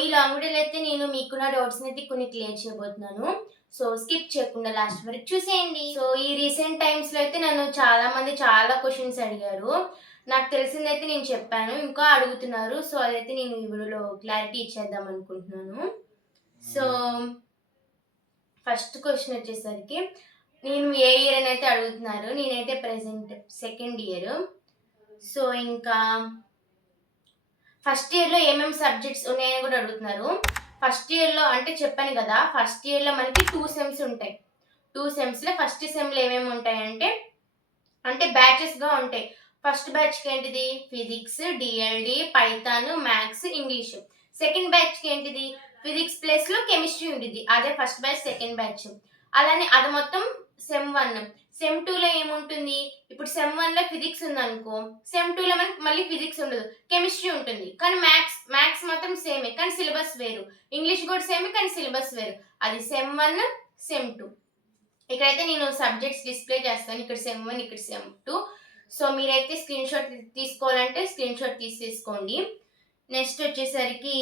ఈ లాంగ్ వీడియోలో అయితే నేను మీకున్న డౌట్స్‌ని అయితే కొన్ని క్లియర్ చేయబోతున్నాను. స్కిప్ చేయకుండా లాస్ట్ వరకు చూసేయండి. ఈ రీసెంట్ టైమ్స్‌లో అయితే నన్ను చాలామంది చాలా క్వెషన్స్ అడిగారు. నాకు తెలిసిందైతే నేను చెప్పాను. ఇంకా అడుగుతున్నారు. అదైతే నేను ఈ వీడియోలో క్లారిటీ ఇచ్చేద్దాం అనుకుంటున్నాను. సో, ఫస్ట్ క్వెషన్ వచ్చేసరికి నేను ఏ ఇయర్ అని అయితే అడుగుతున్నారు. నేనైతే ప్రెజెంట్ సెకండ్ ఇయర్. ఇంకా ఫస్ట్ ఇయర్‌లో ఏమేమి సబ్జెక్ట్స్ ఉన్నాయని కూడా అడుగుతున్నారు. ఫస్ట్ ఇయర్‌లో అంటే చెప్పాను కదా! ఫస్ట్ ఇయర్‌లో మనకి 2 సెమ్స్ ఉంటాయి. 2 సెమ్స్‌లో ఫస్ట్ సెమ్‌లో ఏమేమి ఉంటాయంటే, బ్యాచెస్‌గా ఉంటాయి. ఫస్ట్ బ్యాచ్‌కి ఏంటిది physics, DLD, Python, maths, English. Second బ్యాచ్‌కి ఏంటిది ఫిజిక్స్ ప్లస్‌లో కెమిస్ట్రీ ఉండిద్ది. అదే ఫస్ట్ బ్యాచ్, సెకండ్ బ్యాచ్. అలానే అది మొత్తం సెమ్ 1. సెమ్ 2లో ఏముంటుంది? ఇప్పుడు సెమ్ 1లో ఫిజిక్స్ ఉందనుకో, సెమ్ 2లో మనకి మళ్ళీ ఫిజిక్స్ ఉండదు. కెమిస్ట్రీ ఉంటుంది. కానీ మ్యాథ్స్ మాత్రం సేమే. కానీ సిలబస్ వేరు. ఇంగ్లీష్ కూడా సేమే కానీ సిలబస్ వేరు. అది సెమ్ 1, సెమ్ 2. ఇక్కడైతే నేను సబ్జెక్ట్స్ డిస్‌ప్లే చేస్తాను. ఇక్కడ సెమ్ 1, ఇక్కడ సెమ్ 2. మీరైతే స్క్రీన్‌షాట్ తీసుకోవాలంటే స్క్రీన్‌షాట్ తీసేసుకోండి. నెక్స్ట్ వచ్చేసరికి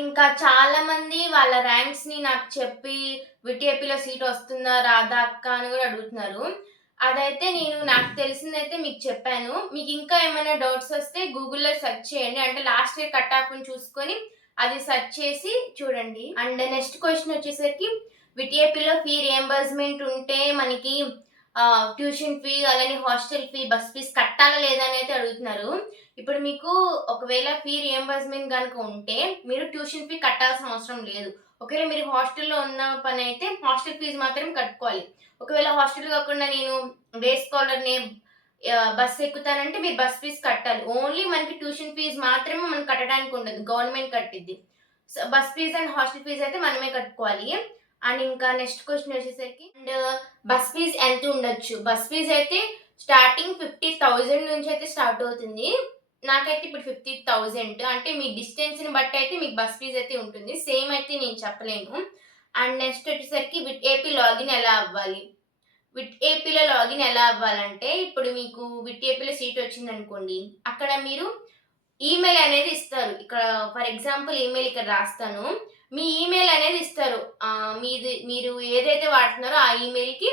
ఇంకా చాలామంది వాళ్ళ ర్యాంక్స్‌ని నాకు చెప్పి విటిఏపీలో సీట్ వస్తుందా? రాదా అక్క? అని కూడా అడుగుతున్నారు. అదైతే నాకు తెలిసిందైతే మీకు చెప్పాను. మీకు ఇంకా ఏమైనా డౌట్స్ వస్తే గూగుల్‌లో సెర్చ్ చేయండి. అంటే లాస్ట్ ఇయర్ కట్ ఆఫ్‌ని చూసుకొని అది సెర్చ్ చేసి చూడండి. నెక్స్ట్ క్వెషన్ వచ్చేసరికి విటిఏపీలో ఫీ రియంబర్స్‌మెంట్ ఉంటే మనకి ట్యూషన్ ఫీ, అలానే హాస్టల్ ఫీ, బస్ ఫీస్ కట్టాలా లేదా అని అయితే అడుగుతున్నారు. ఇప్పుడు మీకు ఒకవేళ ఫీ రియంబర్స్‌మెంట్ గనుక ఉంటే మీరు ట్యూషన్ ఫీ కట్టాల్సిన అవసరం లేదు. ఒకవేళ మీరు హాస్టల్‌లో ఉన్న పనైతే హాస్టల్ ఫీజు మాత్రం కట్టుకోవాలి. ఒకవేళ హాస్టల్ కాకుండా నేను డే స్కాలర్‌ని బస్ ఎక్కుతానంటే మీరు బస్ ఫీజు కట్టాలి. ఓన్లీ మనకి ట్యూషన్ ఫీజు మాత్రమే మనం కట్టడానికి ఉండదు. గవర్నమెంట్ కట్టిద్ది. Bus fees and hostel fees అయితే మనమే కట్టుకోవాలి. ఇంకా నెక్స్ట్ క్వెషన్ వచ్చేసరికి బస్ ఫీజు ఎంత ఉండొచ్చు? బస్ ఫీజు అయితే స్టార్టింగ్ 50,000 నుంచి అయితే స్టార్ట్ అవుతుంది. నాకైతే ఇప్పుడు 50,000 అంటే మీ డిస్టెన్స్‌ని బట్టి అయితే మీకు బస్ ఫీజ్ అయితే ఉంటుంది. సేమ్ అయితే నేను చెప్పలేను. నెక్స్ట్ వచ్చేసరికి విత్ ఏపీ లాగిన్ ఎలా అవ్వాలి? విత్ ఏపీలో లాగిన్ ఎలా అవ్వాలంటే, ఇప్పుడు మీకు విత్ ఏపీలో సీట్ వచ్చిందనుకోండి, అక్కడ మీరు ఈమెయిల్ అనేది ఇస్తారు. ఇక్కడ ఫర్ ఎగ్జాంపుల్ ఈమెయిల్ ఇక్కడ రాస్తాను. మీ ఈమెయిల్ అనేది ఇస్తారు. మీరు ఏదైతే వాడుతున్నారో ఆ ఈమెయిల్‌కి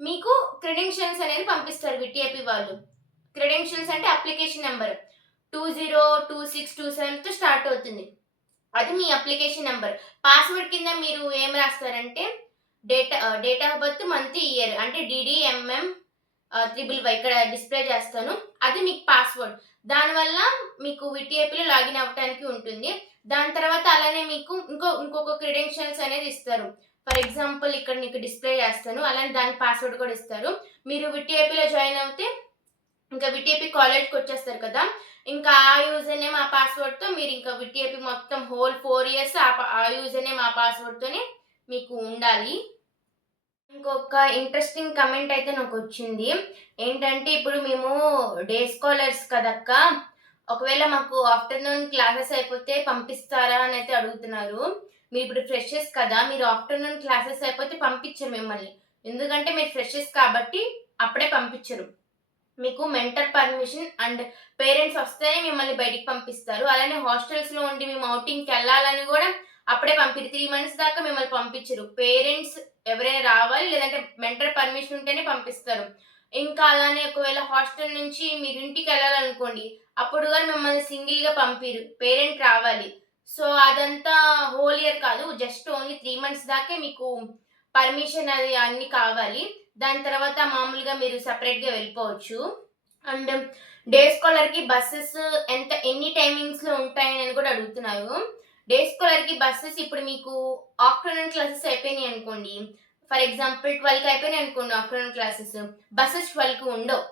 మీకు క్రెడెన్షియల్స్ అనేది పంపిస్తారు విటిఏపీ వాళ్ళు. క్రెడెన్షియల్స్ అంటే అప్లికేషన్ నంబర్ 202627తో స్టార్ట్ అవుతుంది. అది మీ అప్లికేషన్ నంబర్. పాస్వర్డ్ కింద మీరు ఏం రాస్తారంటే date of birth, month, year అంటే డీడీఎంఎం త్రిబుల్ వై ఇక్కడ డిస్‌ప్లే చేస్తాను. అది మీకు పాస్వర్డ్. దానివల్ల మీకు విటిఏపీలో లాగిన్ అవ్వటానికి ఉంటుంది. దాని తర్వాత అలానే మీకు ఇంకొక క్రెడెన్షియల్స్ అనేది ఇస్తారు. ఫర్ ఎగ్జాంపుల్ ఇక్కడ మీకు డిస్‌ప్లే చేస్తాను. అలానే దానికి పాస్వర్డ్ కూడా ఇస్తారు. మీరు విటిఏపీలో జాయిన్ అవుతే ఇంకా విటిఏపీ కాలేజ్‌కి వచ్చేస్తారు కదా! ఇంకా ఆ యూజర్ నేమ్, ఆ పాస్వర్డ్‌తో మీరు ఇంకా విటిఏపీ మొత్తం హోల్ 4 ఇయర్స్ ఆ యూజర్ నేమ్, ఆ పాస్వర్డ్‌తోనే మీకు ఉండాలి. ఇంకొక ఇంట్రెస్టింగ్ కమెంట్ అయితే నాకొచ్చింది. ఏంటంటే ఇప్పుడు మేము డే స్కాలర్స్ కదక్క! ఒకవేళ మాకు ఆఫ్టర్‌నూన్ క్లాసెస్ అయిపోతే పంపిస్తారా అని అయితే అడుగుతున్నారు. మీరిప్పుడు ఫ్రెషర్స్ కదా! మీరు ఆఫ్టర్‌నూన్ క్లాసెస్ అయిపోతే పంపించరు మిమ్మల్ని. ఎందుకంటే మీరు ఫ్రెషర్స్ కాబట్టి అప్పుడే పంపించరు. మీకు మెంటర్ పర్మిషన్ అండ్ పేరెంట్స్ వస్తేనే మిమ్మల్ని బయటికి పంపిస్తారు. అలానే హాస్టల్స్‌లో ఉండి మేము ఔటింగ్‌కెళ్ళాలని గూడా అప్పుడే 3 మంత్స్ దాకా మిమ్మల్ని పంపించరు. పేరెంట్స్ ఎవరైనా రావాలి, లేదంటే మెంటర్ పర్మిషన్ ఉంటేనే పంపిస్తారు. ఇంకా అలానే ఒకవేళ హాస్టల్ నుంచి మీరు ఇంటికెళ్ళాలనుకోండి, అప్పుడు గాని మిమ్మల్ని సింగిల్‌గా పంపియరు. పేరెంట్ రావాలి. అదంతా హోల్ ఇయర్ కాదు. జస్ట్ ఓన్లీ 3 మంత్స్ దాకే మీకు పర్మిషన్ అది అన్నీ కావాలి. దాని తర్వాత మామూలుగా మీరు సెపరేట్‌గా వెళ్ళిపోవచ్చు. అండ్ డే స్కాలర్‌కి బసెస్ ఎన్ని టైమింగ్స్‌లో ఉంటాయని కూడా అడుగుతున్నారు. డే స్కాలర్‌కి బసెస్ ఇప్పుడు మీకు ఆఫ్టర్‌నూన్ క్లాసెస్ అయిపోయినాయి అనుకోండి. ఫర్ ఎగ్జాంపుల్ 12కి అయిపోయినాయి అనుకోండి ఆఫ్టర్‌నూన్ క్లాసెస్. బసెస్ 12కి ఉండవు.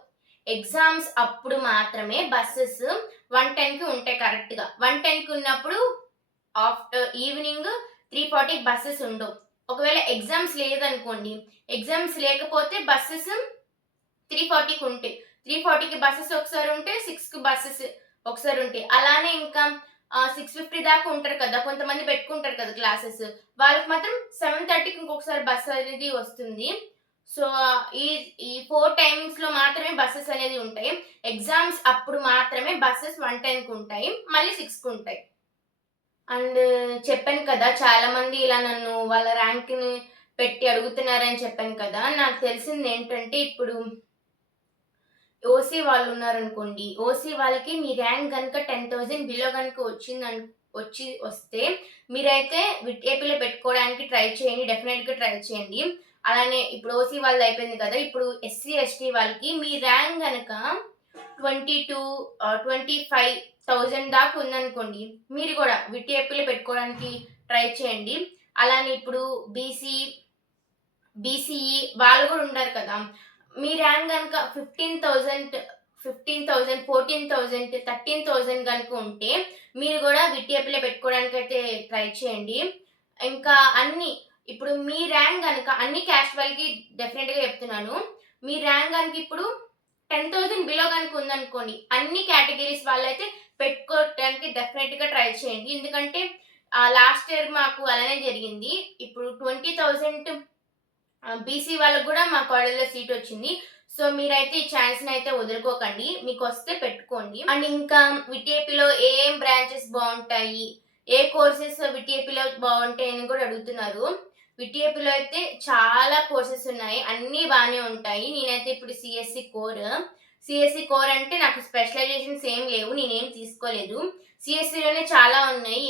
ఎగ్జామ్స్ అప్పుడు మాత్రమే బసెస్ 1:10కి ఉంటాయి కరెక్ట్‌గా. 1:10కి ఉన్నప్పుడు ఈవినింగ్ 3:40కి బసెస్ ఉండవు. ఒకవేళ ఎగ్జామ్స్ లేదనుకోండి, ఎగ్జామ్స్ లేకపోతే బసెస్ 3:40కి ఉంటాయి. 3:40కి బసెస్ ఒకసారి ఉంటాయి. 6కి బసెస్ ఒకసారి ఉంటాయి. అలానే ఇంకా 6:50 దాకా ఉంటారు కదా! కొంతమంది పెట్టుకుంటారు కదా క్లాసెస్. వాళ్ళకి మాత్రం 7:30కి ఇంకొకసారి బస్ అనేది వస్తుంది. సో, ఈ ఈ 4 టైమింగ్స్‌లో మాత్రమే బసెస్ అనేది ఉంటాయి. ఎగ్జామ్స్ అప్పుడు మాత్రమే బసెస్ 1:10కి ఉంటాయి. మళ్ళీ 6కి ఉంటాయి. అండ్ చెప్పాను కదా! చాలామంది ఇలా నన్ను వాళ్ళ ర్యాంక్‌ని పెట్టి అడుగుతున్నారని చెప్పాను కదా! నాకు తెలిసిందేంటంటే ఇప్పుడు ఓసీ వాళ్ళున్నారనుకోండి. ఓసీ వాళ్ళకి మీ ర్యాంక్ గనుక 10,000 బిలో గనుక వస్తే మీరైతే ఏపీలో పెట్టుకోవడానికి ట్రై చేయండి. డెఫినెట్‌గా ట్రై చేయండి. అలానే ఇప్పుడు ఓసీ వాళ్ళది అయిపోయింది కదా! ఇప్పుడు ఎస్సీ, ఎస్టీ వాళ్ళకి మీ ర్యాంక్ గనక 25,000 దాకా ఉందనుకోండి. మీరు గూడా ఏపీలో పెట్టుకోవడానికి ట్రై చేయండి. అలానే ఇప్పుడు బీసీ, బీసీఈ వాళ్ళు గూడా ఉంటారు కదా! మీ ర్యాంక్ గనుక 15,000, 14,000, 13,000 గనుక ఉంటే మీరు గూడా ఏపీలో పెట్టుకోవడానికైతే ట్రై చేయండి. ఇంకా ఇప్పుడు మీ ర్యాంక్ గనక అన్ని క్యాస్ట్ వాళ్ళకి డెఫినిట్‌గా చెప్తున్నాను. మీ ర్యాంక్ గనక ఇప్పుడు 10,000 బిలో గనుక ఉందనుకోండి. అన్ని కేటగరీస్ వాళ్ళైతే పెట్టుకోవడానికి డెఫినిట్‌గా ట్రై చేయండి. ఎందుకంటే లాస్ట్ ఇయర్ మాకు అలానే జరిగింది. ఇప్పుడు 20,000 బీసీ వాళ్ళకి గూడా మా కాలేజ్‌లో సీటొచ్చింది. సో, మీరైతే ఈ ఛాన్స్‌నైతే వదులుకోకండి. మీకొస్తే పెట్టుకోండి. అండ్ ఇంకా విటిఏపీలో ఏం బ్రాంచెస్ బావుంటాయి? ఏ కోర్సెస్ విటిఏపీలో బావుంటాయని గూడా అడుగుతున్నారు. విటిఏపీలో అయితే చాలా కోర్సెస్ ఉన్నాయి. అన్నీ బానే ఉంటాయి. నేనైతే ఇప్పుడు సీఎస్‌సి కోర్. సీఎస్‌సి కోర్ అంటే నాకు స్పెషలైజేషన్స్ ఏం లేవు. నేనేం తీసుకోలేదు. సీఎస్‌సిలోనే చాలా ఉన్నాయి.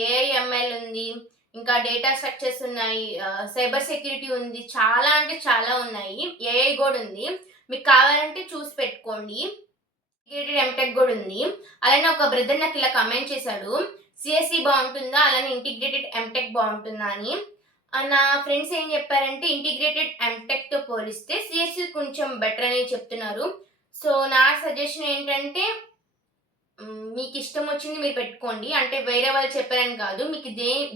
ఏఐఎంఎల్ ఉంది. ఇంకా డేటా స్ట్రక్చర్స్ ఉన్నాయి. సైబర్ సెక్యూరిటీ ఉంది. చాలా అంటే చాలా ఉన్నాయి. ఏఐ గూడా ఉంది. మీకు కావాలంటే చూసి పెట్టుకోండి. ఇంటిగ్రేటెడ్ ఎంటెక్ గూడా ఉంది. అలానే ఒక బ్రదర్ నాకిలా కామెంట్ చేశాడు. సీఎస్‌సి బావుంటుందా? అలానే ఇంటిగ్రేటెడ్ ఎంటెక్ బావుంటుందా అని. నా ఫ్రెండ్స్ ఏం చెప్పారంటే ఇంటిగ్రేటెడ్ ఎంటెక్‌తో పోలిస్తే సీఎస్‌సి కొంచెం బెటర్ అని చెప్తున్నారు. సో, నా సజెషన్ ఏంటంటే మీకిష్టమొచ్చింది మీరు పెట్టుకోండి. అంటే వేరే వాళ్ళు చెప్పారని కాదు. మీకు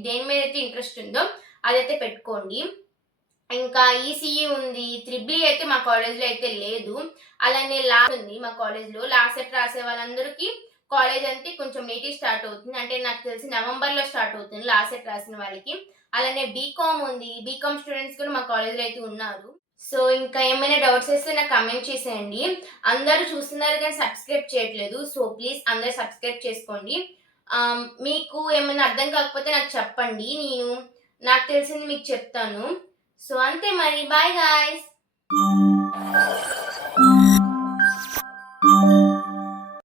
దేని మీదైతే ఇంట్రెస్ట్ ఉందో అదైతే పెట్టుకోండి. ఇంకా ఈసీఈ ఉంది. త్రిబుల్ ఈ అయితే మా కాలేజ్‌లో అయితే లేదు. అలానే లా ఉంది మా కాలేజ్‌లో. లా సెట్ రాసే వాళ్ళందరికీ కాలేజ్ అంటే కొంచెం లేట్‌గా స్టార్ట్ అవుతుంది. అంటే నాకు తెలిసి నవంబర్‌లో స్టార్ట్ అవుతుంది లా సెట్ రాసిన వాళ్ళకి. అలానే బీకామ్ ఉంది. బీకామ్ స్టూడెంట్స్ కూడా మా కాలేజ్‌లో అయితే ఉన్నారు. సో, ఇంకా ఏమైనా డౌట్స్ వస్తే నాకు కామెంట్ చేసేయండి. అందరూ చూస్తున్నారు కానీ సబ్స్క్రైబ్ చేయట్లేదు. సో, ప్లీజ్ అందరూ సబ్స్క్రైబ్ చేసుకోండి. మీకు ఏమైనా అర్థం కాకపోతే నాకు చెప్పండి. నాకు తెలిసింది మీకు చెప్తాను. సో, అంతే మరి. Bye guys.